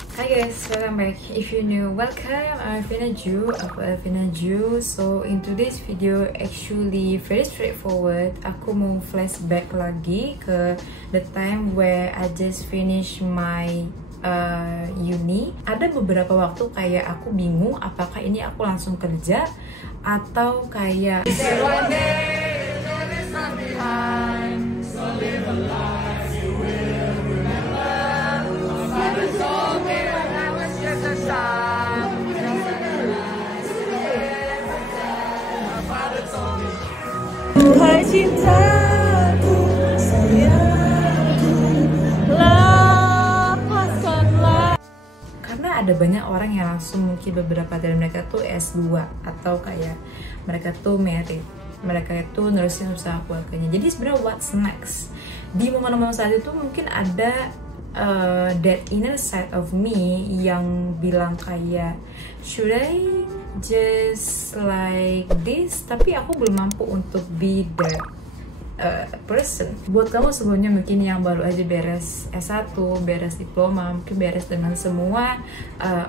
Hi guys, welcome back. If you're new, welcome. I'm Elvina Ju. So in today's video, actually very straightforward. Aku mau flashback lagi ke the time where I just finished my uni. Ada beberapa waktu kayak aku bingung apakah ini aku langsung kerja atau kayak one day, so live a life you will remember. Father told me when I was just a child. Father told me, hai cintaku, sayangku, lepaskanlah. Karena ada banyak orang yang langsung mungkin beberapa dari mereka tuh S2 atau kayak mereka tuh married, mereka itu nerusin usaha keluarganya. Jadi sebenarnya what's next? Di momen-momen saat itu mungkin ada that inner side of me yang bilang kayak should I just like this? Tapi aku belum mampu untuk be that person. Buat kamu sebelumnya mungkin yang baru aja beres S1, beres diploma, mungkin beres dengan semua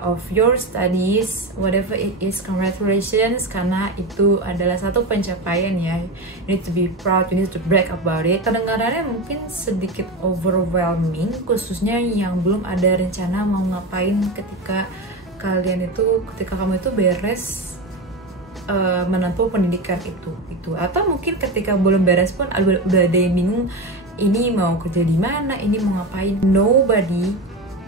of your studies, whatever it is, congratulations, karena itu adalah satu pencapaian ya. You need to be proud, you need to brag about it. Kedengarannya mungkin sedikit overwhelming, khususnya yang belum ada rencana mau ngapain ketika kamu itu beres menempuh pendidikan itu, atau mungkin ketika belum beres pun udah ada yang bingung ini mau kerja di mana, ini mau ngapain. Nobody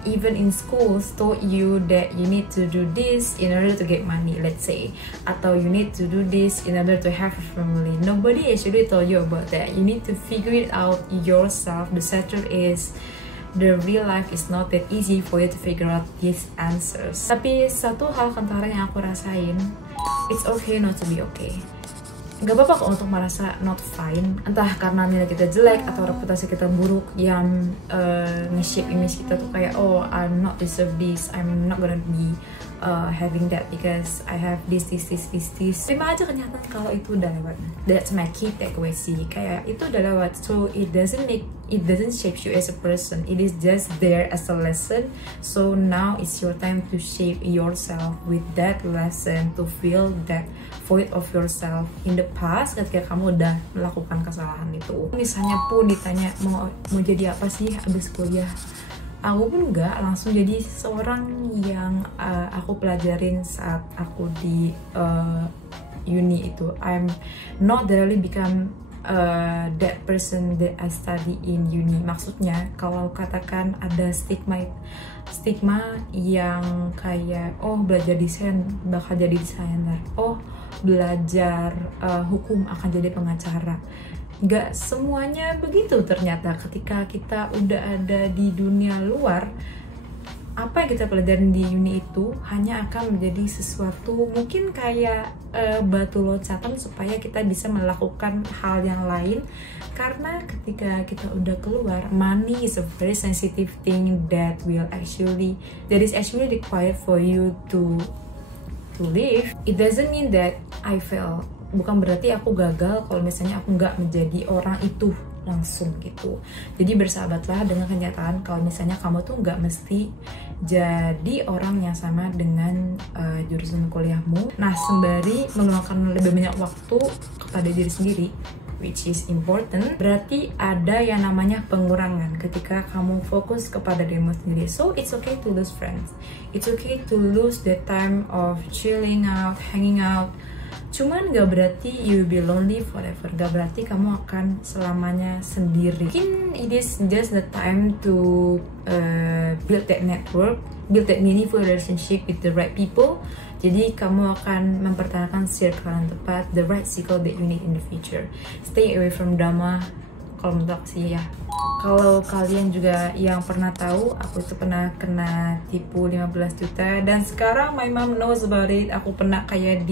even in schools told you that you need to do this in order to get money, let's say, atau you need to do this in order to have a family. Nobody actually told you about that. You need to figure it out yourself. The sad truth is the real life is not that easy for you to figure out these answers. Tapi satu hal kentara yang aku rasain, it's okay not to be okay. Gak apa-apa kok untuk merasa not fine, entah karena nilai kita jelek atau reputasi kita buruk yang nge-shape image kita tuh kayak oh I'm not deserve this, I'm not gonna be having that because I have this. Terima aja kenyataan kalau itu udah lewat. That's my key takeaway sih, kayak itu udah lewat. So it doesn't shape you as a person, it is just there as a lesson. So now it's your time to shape yourself with that lesson, to fill that void of yourself in the past ketika kamu udah melakukan kesalahan itu. Misalnya pun ditanya mau jadi apa sih abis kuliah, aku pun nggak langsung jadi seorang yang aku pelajarin saat aku di uni itu. I'm not really become that person that I study in uni. Maksudnya kalau katakan ada stigma yang kayak oh belajar desain bakal jadi desainer, oh belajar hukum akan jadi pengacara. Gak semuanya begitu ternyata. Ketika kita udah ada di dunia luar, apa yang kita pelajarin di uni itu hanya akan menjadi sesuatu mungkin kayak batu loncatan supaya kita bisa melakukan hal yang lain. Karena ketika kita udah keluar, money is a very sensitive thing that is actually required for you to live. It doesn't mean that I fail. Bukan berarti aku gagal kalau misalnya aku nggak menjadi orang itu langsung gitu. Jadi bersahabatlah dengan kenyataan kalau misalnya kamu tuh nggak mesti jadi orang yang sama dengan jurusan kuliahmu. Nah, sembari menggunakan lebih banyak waktu kepada diri sendiri, which is important, berarti ada yang namanya pengurangan ketika kamu fokus kepada dirimu sendiri. So it's okay to lose friends, it's okay to lose the time of chilling out, hanging out. Cuman gak berarti you will be lonely forever, gak berarti kamu akan selamanya sendiri. Mungkin it is just the time to build that network, build that meaningful relationship with the right people. Jadi kamu akan mempertahankan circle yang tepat, the right circle that you need in the future. Stay away from drama, kalau menurut aku sih ya. Kalau kalian juga yang pernah tahu, aku itu pernah kena tipu 15 juta dan sekarang my mom knows about it. Aku pernah kayak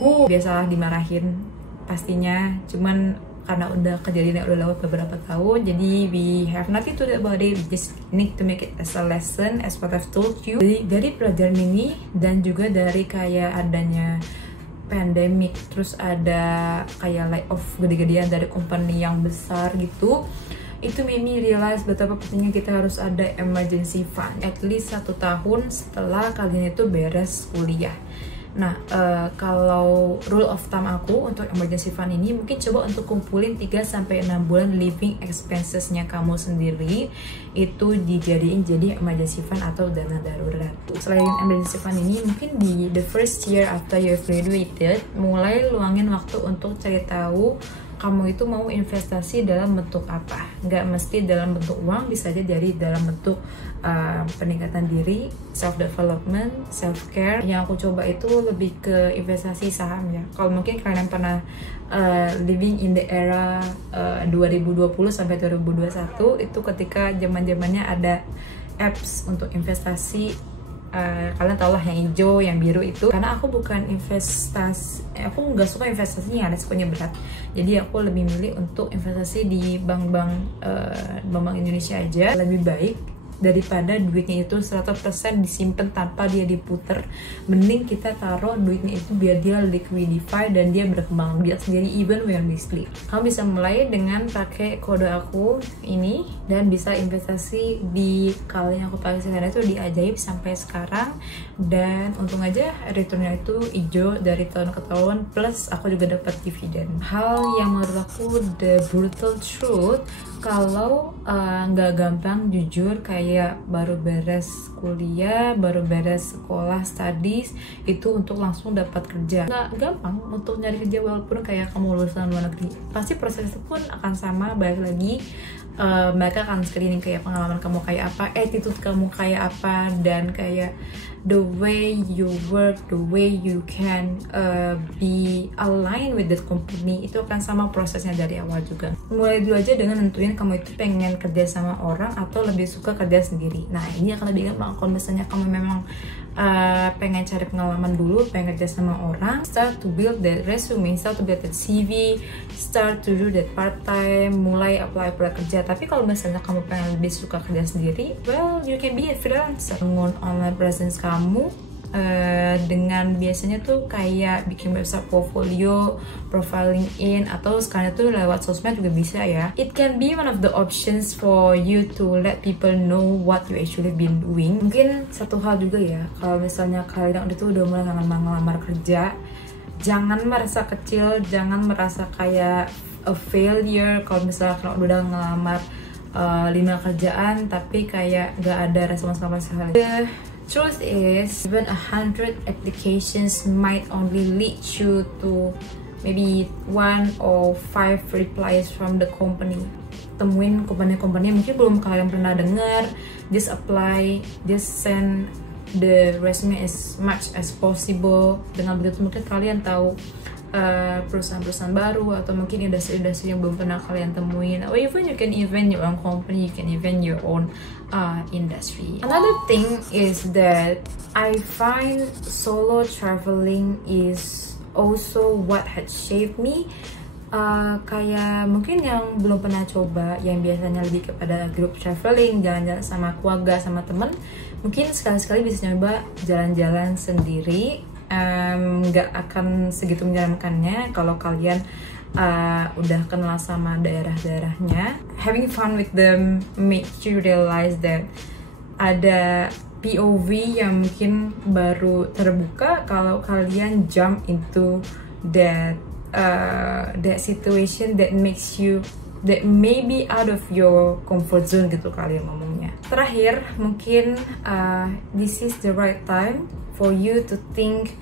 biasalah dimarahin pastinya, cuman karena udah kejadiannya udah lewat beberapa tahun, jadi we have nothing to do about it. We just need to make it as a lesson, as what I've told you. Jadi dari pelajaran ini dan juga dari kayak adanya pandemic, terus ada kayak layoff gede-gedean dari company yang besar gitu, itu made me realize betapa pentingnya kita harus ada emergency fund at least 1 tahun setelah kalian itu beres kuliah. Nah, kalau rule of thumb aku untuk emergency fund ini, mungkin coba untuk kumpulin 3-6 bulan living expensesnya kamu sendiri, itu dijadiin jadi emergency fund atau dana darurat. Selain emergency fund ini, mungkin di the first year after you graduated, mulai luangin waktu untuk cari tahu kamu itu mau investasi dalam bentuk apa. Nggak mesti dalam bentuk uang, bisa aja dari dalam bentuk peningkatan diri, self-development, self-care. Yang aku coba itu lebih ke investasi saham ya. Kalau mungkin kalian pernah living in the era 2020 sampai 2021, itu ketika zaman-zamannya ada apps untuk investasi. Kalian tau lah yang hijau, yang biru itu. Karena aku bukan investasi, aku nggak suka investasinya, resikonya berat. Jadi aku lebih milih untuk investasi di bank-bank Indonesia aja. Lebih baik daripada duitnya itu 100% disimpan tanpa dia diputer. Mending kita taruh duitnya itu biar dia liquidify dan dia berkembang biak sendiri even when we sleep. Kamu bisa mulai dengan pakai kode aku ini dan bisa investasi di kali yang aku pakai sekarang itu di Ajaib sampai sekarang, dan untung aja returnnya itu hijau dari tahun ke tahun, plus aku juga dapat dividen. Hal yang menurut aku the brutal truth, kalau nggak gampang jujur kayak baru beres kuliah, baru beres sekolah studies itu untuk langsung dapat kerja. Nggak gampang untuk nyari kerja walaupun kayak kamu lulusan luar negeri. Pasti proses itu pun akan sama, balik lagi mereka akan screening kayak pengalaman kamu kayak apa, attitude kamu kayak apa, dan kayak the way you work, the way you can be aligned with that company, itu akan sama prosesnya dari awal juga. Mulai dulu aja dengan nentuin kamu itu pengen kerja sama orang atau lebih suka kerja sendiri. Nah, ini akan lebih gampang kalau misalnya kamu memang pengen cari pengalaman dulu, pengen kerja sama orang, start to build that resume, start to build that CV, start to do that part time, mulai apply kerja. Tapi kalau misalnya kamu pengen lebih suka kerja sendiri, well, you can be a freelancer. Bangun online presence kamu dengan biasanya tuh kayak bikin website portfolio, profiling in, atau sekarang itu lewat sosmed juga bisa ya. It can be one of the options for you to let people know what you actually been doing. Mungkin satu hal juga ya, kalau misalnya kalian udah mulai ngelamar kerja, jangan merasa kecil, jangan merasa kayak a failure kalau misalnya kalian udah ngelamar 5 kerjaan tapi kayak gak ada respons sama sekali. Truth is, even 100 applications might only lead you to maybe 1 or 5 replies from the company. Temuin company-company mungkin belum kalian pernah dengar, just apply, just send the resume as much as possible. Dengan begitu mungkin kalian tahu perusahaan-perusahaan baru atau mungkin industri-industri yang belum pernah kalian temuin, or even you can invent your own company, you can invent your own industry. Another thing is that I find solo traveling is also what had shaped me. Kayak mungkin yang belum pernah coba, yang biasanya lebih kepada group traveling, jalan-jalan sama keluarga, sama temen, mungkin sekali-sekali bisa nyoba jalan-jalan sendiri. Nggak akan segitu menyeramkannya kalau kalian udah kenal sama daerah-daerahnya. Having fun with them make you realize that ada POV yang mungkin baru terbuka kalau kalian jump into that situation that makes you, that may be out of your comfort zone gitu kalian ngomongnya. Terakhir, mungkin this is the right time for you to think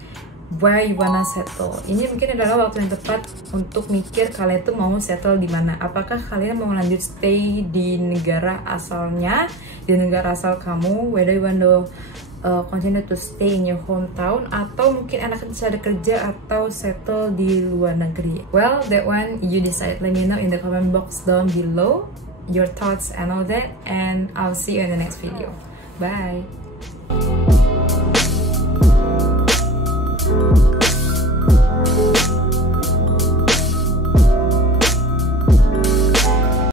where you wanna settle. Ini mungkin adalah waktu yang tepat untuk mikir kalian tuh mau settle di mana. Apakah kalian mau lanjut stay di negara asalnya, di negara asal kamu, whether you want to continue to stay in your hometown, atau mungkin enaknya cari kerja atau settle di luar negeri. Well, that one you decide. Let me know in the comment box down below your thoughts and all that, and I'll see you in the next video. Bye.